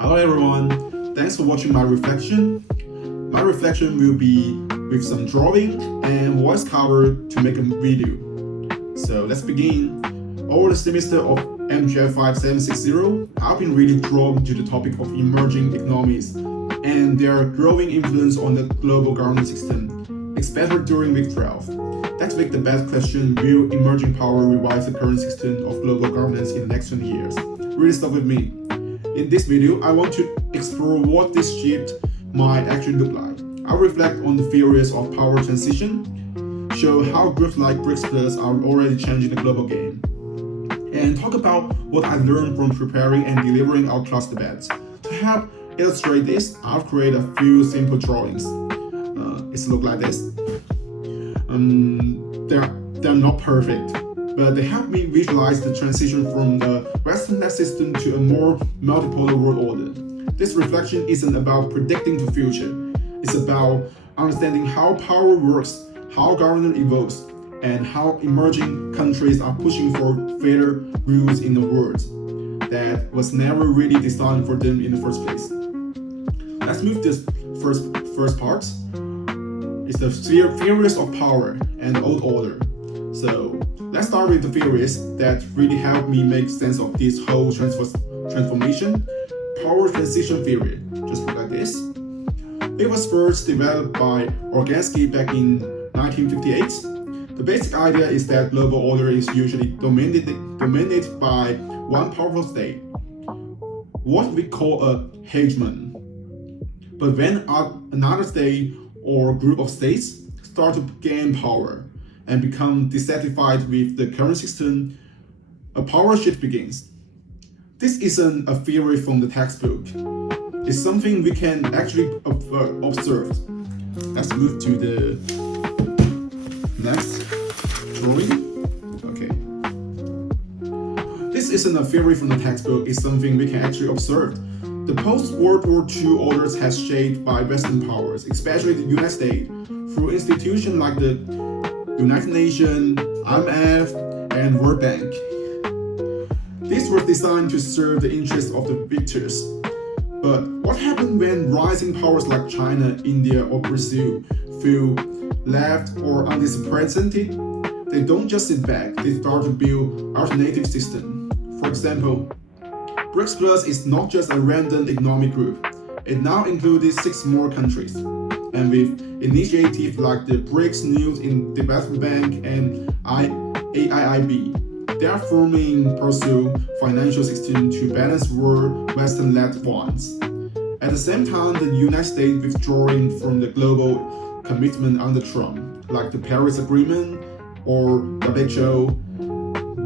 Hello everyone, thanks for watching my reflection. My reflection will be with some drawing and voice cover to make a video. So let's begin. Over the semester of MGF5760, I've been really drawn to the topic of emerging economies and their growing influence on the global governance system, especially during week 12. Let's make the best question: will emerging power revise the current system of global governance in the next 20 years? Really start with me. In this video, I want to explore what this shift might actually look like. I'll reflect on the theories of power transition, show how groups like BRICS Plus are already changing the global game, and talk about what I learned from preparing and delivering our class debates. To help illustrate this, I've created a few simple drawings. It's look like this. They're not perfect, but they help me visualize the transition from the Western-led system to a more multipolar world order. This reflection isn't about predicting the future. It's about understanding how power works, how governance evolves, and how emerging countries are pushing for fairer rules in a world that was never really designed for them in the first place. Let's move this first part. It's the theories of power and old order. So let's start with the theories that really helped me make sense of this whole transformation. Power transition theory, just look like this. It was first developed by Organsky back in 1958. The basic idea is that global order is usually dominated by one powerful state, what we call a hegemon. But when another state or group of states start to gain power and become dissatisfied with the current system, a power shift begins. This isn't a theory from the textbook. It's something we can actually observe. Let's move to the next drawing. Okay. This isn't a theory from the textbook. It's something we can actually observe. The post-World War II orders has shaped by Western powers, especially the United States, through institutions like the United Nations, IMF, and World Bank. These were designed to serve the interests of the victors. But what happened when rising powers like China, India, or Brazil feel left or unrepresented? They don't just sit back, they start to build alternative systems. For example, BRICS Plus is not just a random economic group. It now includes 6 more countries. And with initiatives like the BRICS New Development Bank and AIIB, they are forming pursue financial system to balance world Western-led ones. At the same time, the United States withdrawing from the global commitment under Trump, like the Paris Agreement or WHO.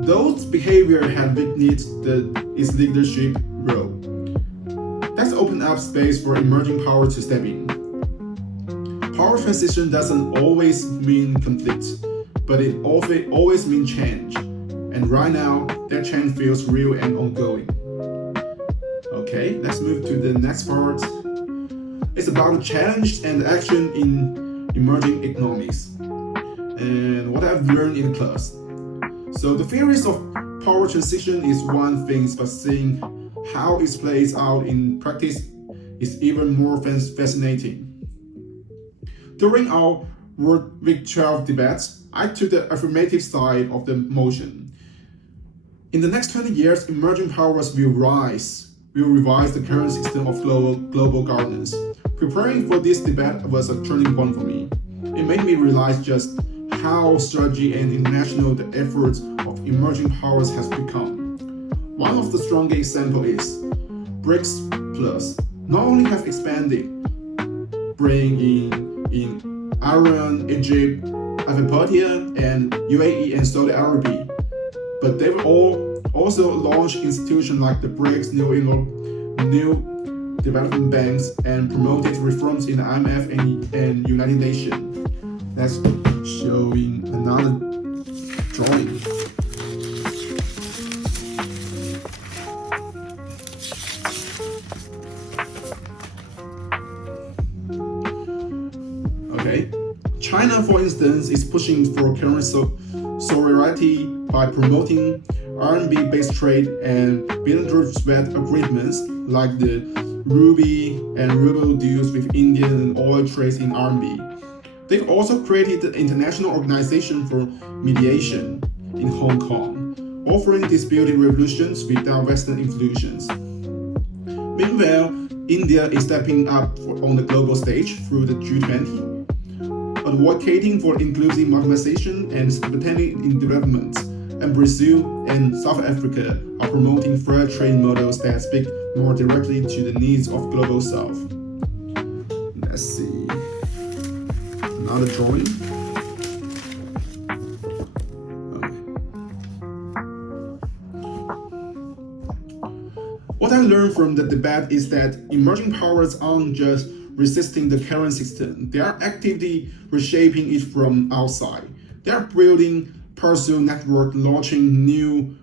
Those behaviors have weakened its leadership role. That's opened up space for emerging power to step in. Power transition doesn't always mean conflict, but it always means change. And right now, that change feels real and ongoing. Okay, let's move to the next part. It's about challenge and action in emerging economies, and what I've learned in class. So the theories of power transition is one thing, but seeing how it plays out in practice is even more fascinating. During our Week 12 debates, I took the affirmative side of the motion. In the next 20 years, emerging powers will revise the current system of global governance. Preparing for this debate was a turning point for me. It made me realize just how strategy and international the efforts of emerging powers has become. One of the strongest examples is BRICS Plus not only have expanded, bringing in Iran, Egypt, Ethiopia, and UAE and Saudi Arabia, but they've also launched institutions like the BRICS New Development Banks and promoted reforms in the IMF and United Nations. That's showing another drawing. Okay, China, for instance, is pushing for currency sovereignty by promoting RMB-based trade and bilateral trade agreements like the Ruby and Ruble deals with Indian and oil trades in RMB. They've also created the International Organization for Mediation in Hong Kong, offering disputed resolutions without Western influence. Meanwhile, India is stepping up on the global stage through the G20, advocating for inclusive modernization and stability in development, and Brazil and South Africa are promoting fair trade models that speak more directly to the needs of global South. Let's see. Another drawing. What I learned from the debate is that emerging powers aren't just resisting the current system, they are actively reshaping it from outside. They are building personal networks, launching new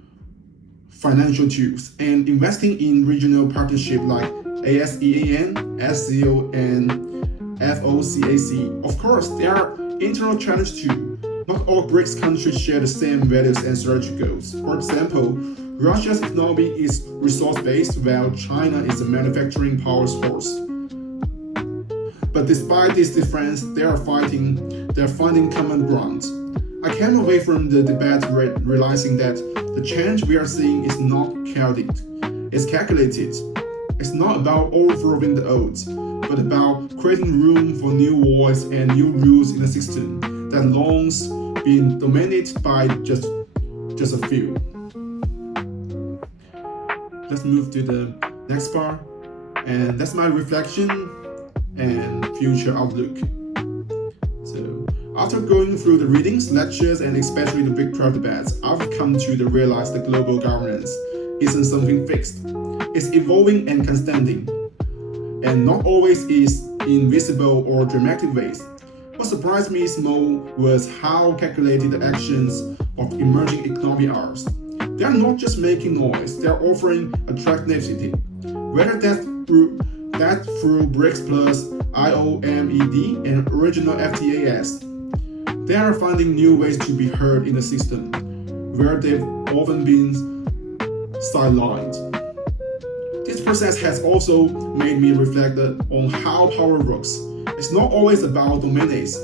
financial tools, and investing in regional partnerships like ASEAN, SCO, and FOCAC. Of course, there are internal challenges too. Not all BRICS countries share the same values and strategic goals. For example, Russia's economy is resource-based, while China is a manufacturing power source. But despite this difference, they are finding common ground. I came away from the debate realizing that the change we are seeing is not chaotic, it's calculated. It's not about overthrowing the old, but about creating room for new voice and new rules in a system that long's been dominated by just a few. Let's move to the next part, and that's my reflection and future outlook. So, after going through the readings, lectures, and especially the big crowd debates, I've come to realize that global governance isn't something fixed. It's evolving and contending, and not always is in visible or dramatic ways. What surprised me most was how calculated the actions of emerging economies are. They are not just making noise, they are offering attractivity. Whether that's through BRICS Plus, IOMED, and original FTAs, they are finding new ways to be heard in the system, where they've often been sidelined. This process has also made me reflect on how power works. It's not always about dominance.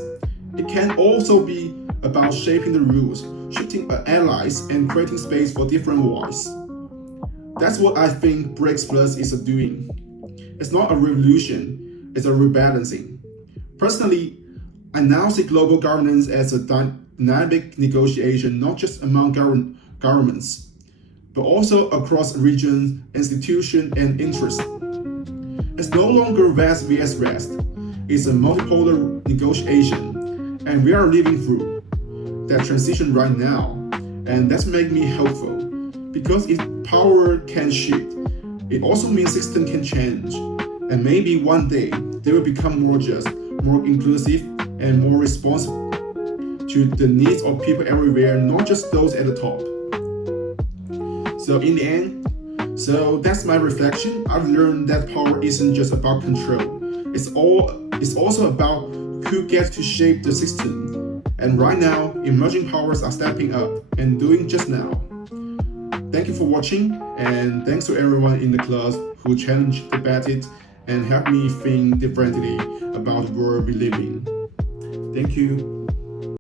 It can also be about shaping the rules, shifting allies, and creating space for different voices. That's what I think BRICS Plus is doing. It's not a revolution, it's a rebalancing. Personally, I now see global governance as a dynamic negotiation not just among governments, but also across regions, institutions, and interests. It's no longer West vs West. It's a multipolar negotiation, and we are living through that transition right now, and that's made me hopeful. Because if power can shift, it also means system can change, and maybe one day they will become more just, more inclusive, and more responsive to the needs of people everywhere, not just those at the top. So in the end, that's my reflection. I've learned that power isn't just about control. It's also about who gets to shape the system. And right now, emerging powers are stepping up and doing just now. Thank you for watching, and thanks to everyone in the class who challenged, debated, and helped me think differently about the world we live in. Thank you.